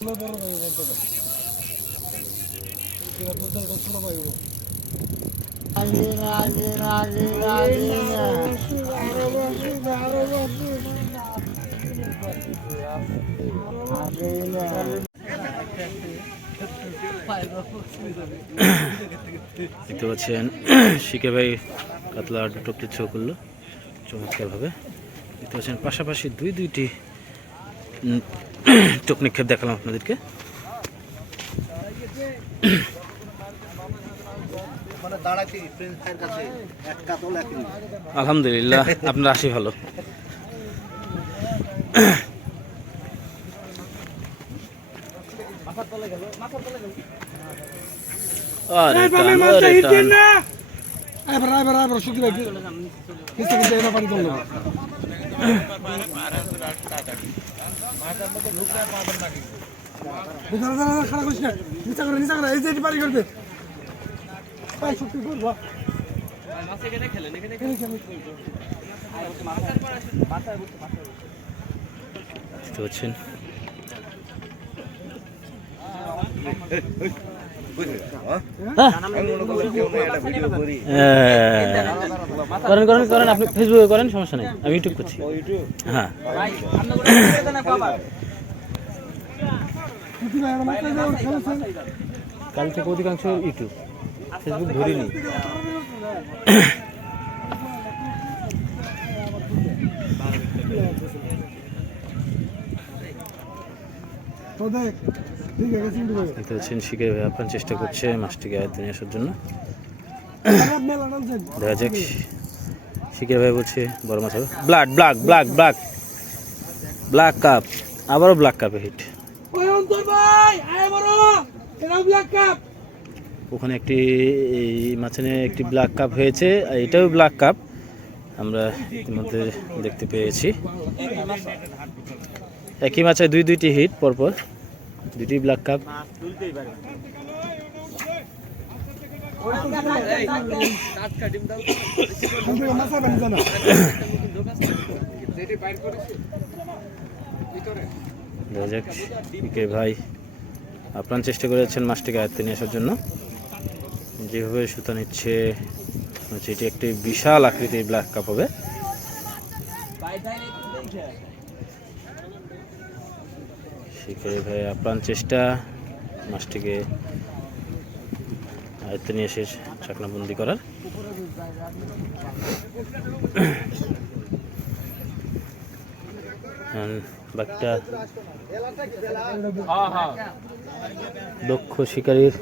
দেখতে পাচ্ছেন শিকে ভাই কাতলা টুকটি ছো করলো চমৎকার ভাবে। দেখতে পাচ্ছেন পাশাপাশি দুইটি টোক নিক্ষেপ দেখালাম আপনাদেরকে। আলহামদুলিল্লাহ, আপনার আসি ভালো। বুঝছেন করেন করেন করেন, আপনি ফেসবুকে করেন, সমস্যা নেই, আমি ইউটিউব করছি। হ্যাঁ কাল থেকে অধিকাংশ ইউটিউব, ফেসবুক ধরিনি। দেখতে পাচ্ছেন শিকারি ভাই আপনার চেষ্টা করছে মাছটিকে আয়ত্তে নিয়ে আসার জন্য। দেখা যাক, শিকারি ভাই বলছে বড় মাছ হবে। Black black black black black cup, আবারও ব্ল্যাক কাপে হিট। ওখানে একটি মাঝখানে একটি ব্ল্যাক কাপ হয়েছে, এটাও ব্ল্যাক কাপ আমরা ইতিমধ্যে দেখতে পেয়েছি। একই মাছে দুইটি হিট পরপর, দুটি ব্ল্যাক কাপ। ভাই আপ্রাণ চেষ্টা করে যাচ্ছেন মাছটিকে আয়ত্তে নিয়ে আসার জন্য। যেভাবে সুতা নিচ্ছে এটি একটি বিশাল আকৃতির ব্ল্যাক কাপ হবে। শিকারি ভাই আপ্রাণ চেষ্টা মাছটিকে আয়ত্তে নিয়ে এসে চাকনাবন্দি করার। বাঘটা দক্ষ শিকারীর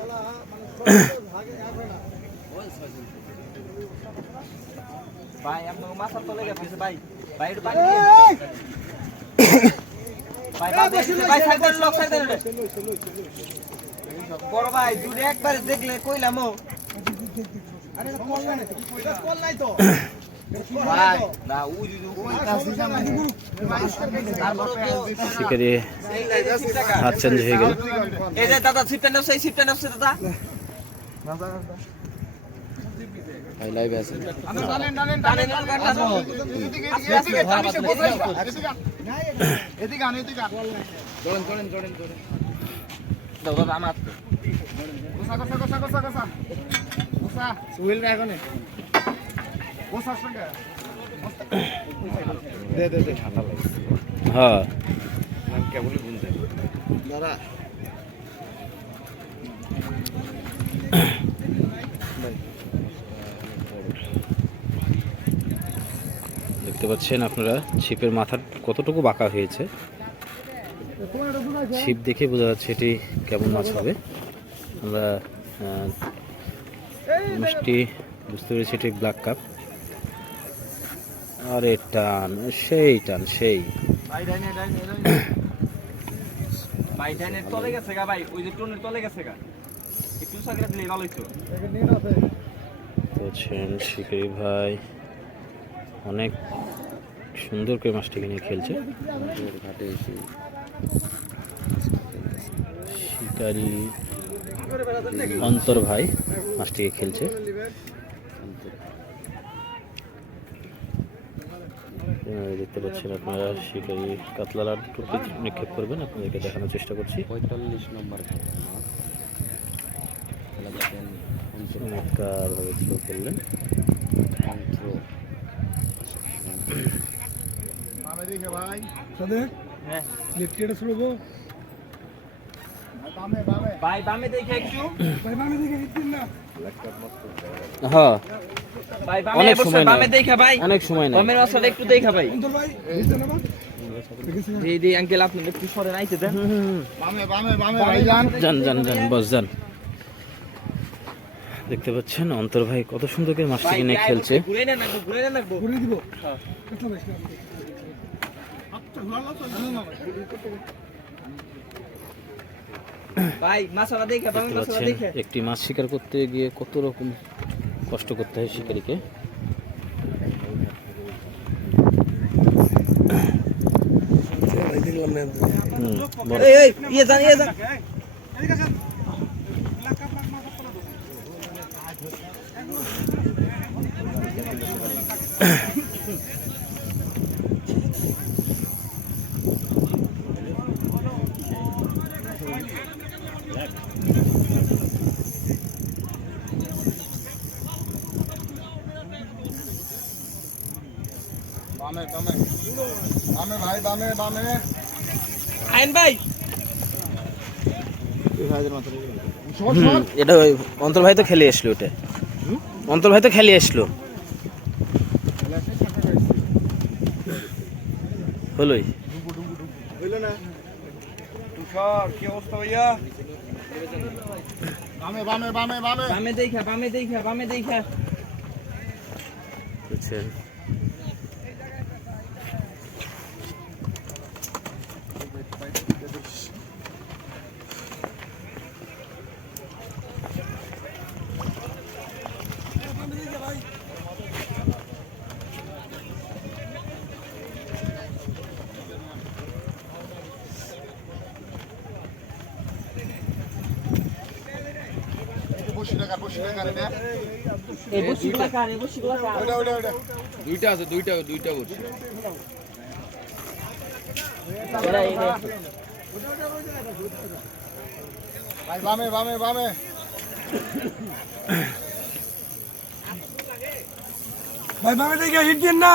বড় ভাই দুটো একবার দেখলে কইলাম শিকারি হাত চেঞ্জ হয়ে গেল। এই যে দাদা ছিপটা নেছে, এই ছিপটা নেছে দাদা লাইভে আছে। হ্যাঁ কেবলই বুঝতে দাদা দেখতে পাচ্ছেন আপনারা ছিপের মাথার কতটুকু বাঁকা হয়েছে। ছিপ দেখে বোঝা যাচ্ছে এটি কেমন মাছ হবে। আমরা মিষ্টি বুঝতে পেরেছি এটি ব্ল্যাক কাপ। আরে টান, সেই টান, সেই শিকারি ভাই অনেক সুন্দর করে মাছটিকে নিয়ে খেলছে। শিকারি অন্তর ভাই মাছটিকে খেলছে। দেখতে পাচ্ছেন আপনারা শিকারি কাতলার টুপি নিক্ষেপ করবেন, আপনাদেরকে দেখানোর চেষ্টা করছি। 45 নম্বর চমৎকারভাবে থ্রো করলেন। ভাই বামে দেখে একটু হ্যাঁ, ভাই বামে অনেক অবশ্যই সময় বামে নেয়। দেখা ভাই অনেক সময় নেই। বামের মাছটা একটু দেখা ভাই জি জি আঙ্কেল আপনি একটু সরে আইতে দেন যান যান যান, বস যান। দেখতে পাচ্ছেন অন্তর ভাই কত সুন্দর করে মাছটিকে নিয়ে খেলছে। ঘুরে নেন একটু ঘুরে নেন একটু ঘুরে দিব ভাই মাছটা দেখে বামে দেখতে মাছটা পাচ্ছেন দেখে একটি মাছ শিকার করতে গিয়ে কত রকম কষ্ট করতে হয় শিকারীকে। বড়। এই এই ইয়ে যান আইন ভাই এটা ওই অন্তর ভাই তো খেলে আসলো, ওটা অন্তর ভাই তো খেলে আসলো। হলোই বামে দেখা বুঝছেন। এই বসিগুলা কার দুইটা আছে, দুইটা বলছি। এরা এই ভাই বামে দেখে হিট দিন না।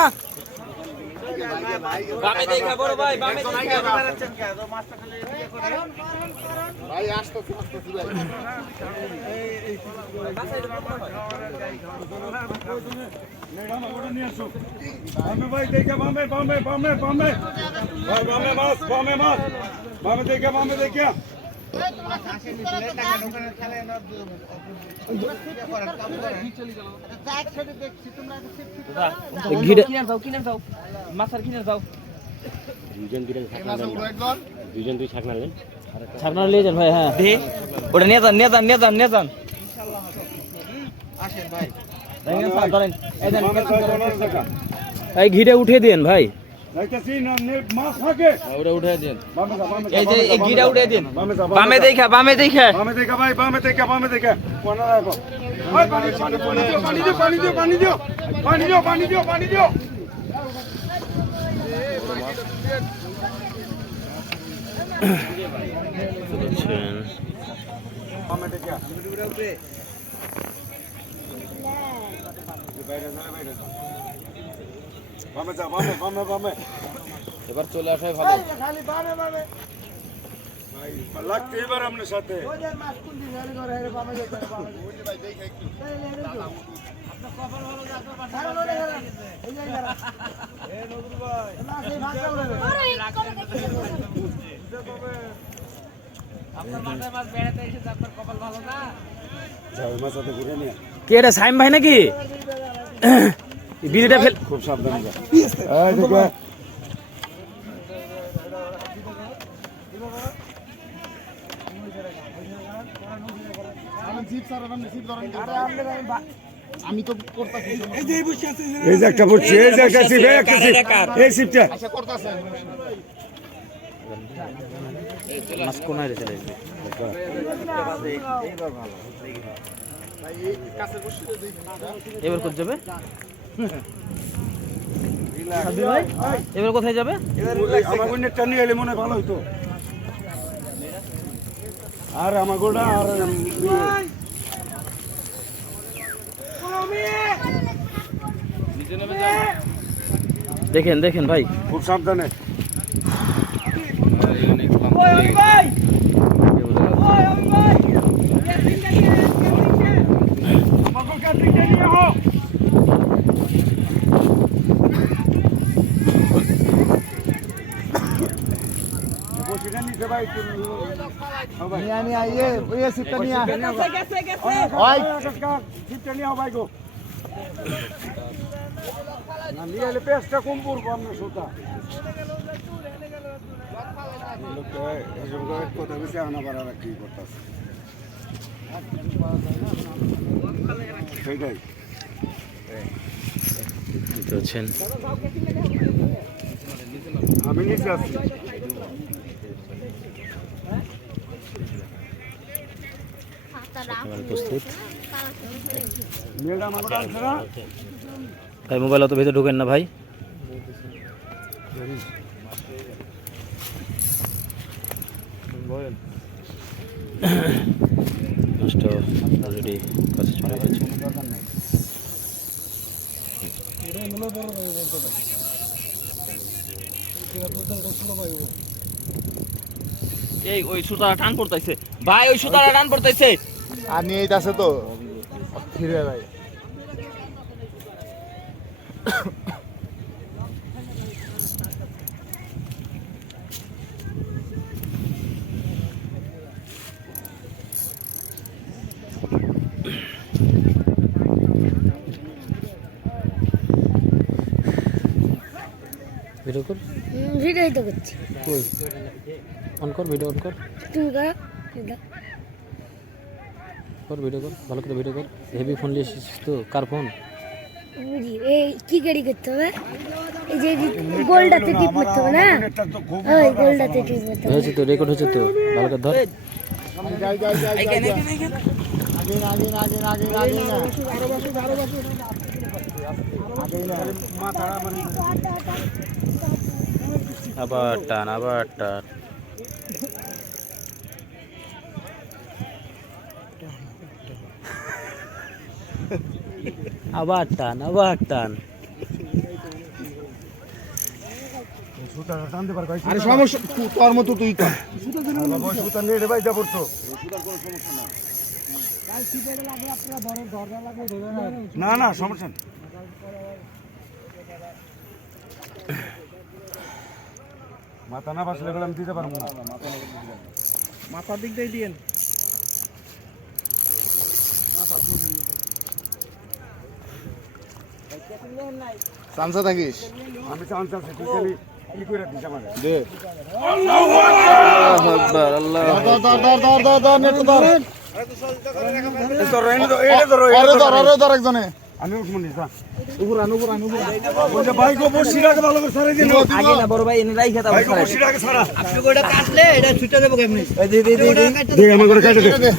বামে দেখা বড় ভাই বামে দেখা বামে ভাই দেখে বামে বামে বামে বামে ভাই বামে মাছ বামে মাছ বামে দেখে বামে দেখে কিনে যাও মাছের কিনে যাও ছাকনা নিয়ে যান ভাই। হ্যাঁ, দে ওটা নিয়ে যান ধরেন এই ঘিটা উঠে দেন ভাই। দেখতেছি না মাছ থাকে ওটা উঠে দিন। এই যে এই গিরা উড়ে দিন বামে যা বামে দেখা বামে দেখে ভাই বামে দেখে কোনা রাখো ভাই পানি দিও বুঝছেন। বামে দেখে বামে যা বামে এবার চলে আসাই ভালো। লাগতে এবার আপনার সাথে ঘুরে নিয়ে কে এটা সাইম ভাই নাকি? বিড়িটা ফেল। খুব সাবধানে যা আমি তো করতেছি এই যে একটা পড়ছি এই যে একটা সিপ এই সিপটা মাছ কোনায় রেখে দেবে। এবার কোথায় যাবে? এবার কোথায় যাবে? আমার বোনের টানি এলে মনে হয় ভালো হইতো। আর আমার গোটা আর দেখেন দেখেন ভাই, খুব সাবধানে। আমাকে কাছে নিয়ে আও। বসিটা নিতে ভাই নিয়ে আইয়ে ওই সিটটা নিয়ে সিটটা নিয়ে আও ভাই গো। না নিয়ে এলে পেঁয়াজটা কম পড়বো আপনার সোতা। কথা বেশি আনা বাড়া কি করতেছে সেইটাই। দেখতে পাচ্ছেন আমি নিচে আসছি। একেবারে প্রস্তুত। মেয়েটা আমাকে আসছে না। ভাই মোবাইল অত ভেতরে ঢুকেন না ভাই। নষ্ট অলরেডি কাছে চলে গেছে। এই ওই সুতাটা টান পড়তাইছে ভাই, ওই সুতাটা টান পড়তাইছে। আর নিয়ে আছে তো ফিরে ভাই। ভিডিও কর, ভিডিওই তো করছি। কই অন কর, ভিডিও অন কর, তুমি করো। কর ভিডিও কর, ভালো করে ভিডিও কর। হেভি ফোন নিয়ে এসেছিস তো, কার ফোন? বুঝি এই কি গাড়ি করতে হবে? এই যে গোলটাতে টিপ করতে হবে না? ওই গোলটাতে টিপ করতে হবে। হয়েছে তো, রেকর্ড হয়েছে তো, ভালো করে ধর। আবার টান, আবার টান। আবার টান, আবার টান। সুতাটা টানতে পারবে। আরে সমস্যা তোর মতো তুই কর। সুতা নিয়ে রে ভাই যাবো তো। না না সমস্যা নেই। মাথা না বাসলে গেলে আমি দিতে পারবো না। মাথার দিক দিয়ে দিয়েন। চান্সা থাকিস। আমি চান্স আছে তুই খালি ই করে দিস আমারে। দে আল্লাহু আকবার, আল্লাহু আকবার। ধর নেট ধর। এই তো রেন তো এটা ধরো আরে ধর একজনে। আমি উঠবো নি যা। উপর আন। ওই যে ভাই গো বসিটাকে ভালো করে সারাই দিন। আগে না বড় ভাই, এনে রাইখা দাও। ভাই গো বসিটাকে সারা। আপনি কোটা কাটলে এটা ছুটে দেবো কেমনে? দে আমার করে কাটে দে।